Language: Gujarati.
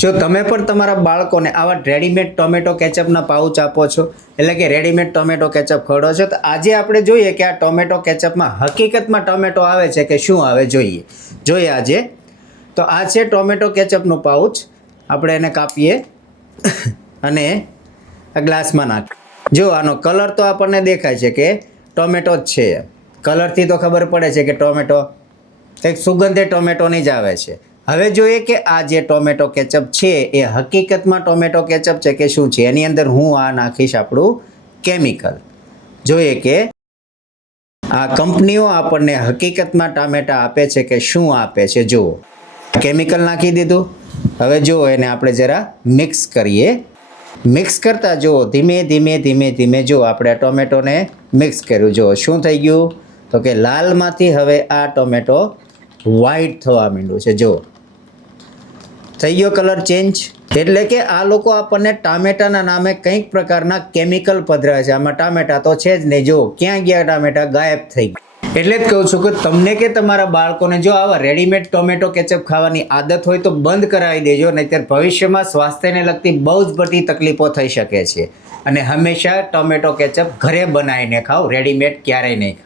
જો તમે પણ તમારા બાળકોને આવા રેડીમેડ ટોમેટો કેચઅપના પાઉચ આપો છો, એટલે કે રેડીમેડ ટોમેટો કેચઅપ ખવડો છો, તો આજે આપણે જોઈએ કે આ ટોમેટો કેચઅપમાં હકીકતમાં ટોમેટો આવે છે કે શું આવે જોઈએ આજે. તો આ છે ટોમેટો કેચઅપનું પાઉચ. આપણે એને કાપીએ અને આ ગ્લાસમાં નાખીએ. જો આનો કલર તો આપણને દેખાય છે કે ટોમેટો જ છે. કલરથી તો ખબર પડે છે કે ટોમેટો કંઈક સુગંધે ટોમેટોની જ આવે છે. હવે જોઈએ કે આ જે ટોમેટો કેચઅપ છે એ હકીકતમાં ટોમેટો કેચઅપ છે કે શું છે. એની અંદર હું આ નાખીશ આપણું કેમિકલ. જોઈએ કે આ કંપનીઓ આપણને હકીકતમાં ટામેટા આપે છે કે શું આપે છે. જુઓ, કેમિકલ નાખી દીધું. હવે જુઓ એને આપણે જરા મિક્સ કરીએ. મિક્સ કરતાં જુઓ ધીમે ધીમે જો આપણે આ ટોમેટોને મિક્સ કર્યું. જુઓ શું થઈ ગયું, તો કે લાલમાંથી હવે આ ટોમેટો વ્હાઈટ થવા માંડ્યું છે. જુઓ થઈ ગયો કલર ચેન્જ. એટલે કે આ લોકો આપણને ટામેટાના નામે કંઈક પ્રકારના કેમિકલ પધરાવે છે. આમાં ટામેટા તો છે જ નહીં. જો ક્યાં ગયા ટામેટા, ગાયબ થઈ ગયા. એટલે જ કહું છું કે તમને કે તમારા બાળકોને જો આવા રેડીમેડ ટોમેટો કેચઅપ ખાવાની આદત હોય તો બંધ કરાવી દેજો, નહીંતર ભવિષ્યમાં સ્વાસ્થ્યને લગતી બહુ જ બધી તકલીફો થઈ શકે છે. અને હંમેશા ટોમેટો કેચઅપ ઘરે બનાવીને ખાઓ, રેડીમેડ ક્યારેય નહીં ખાઓ.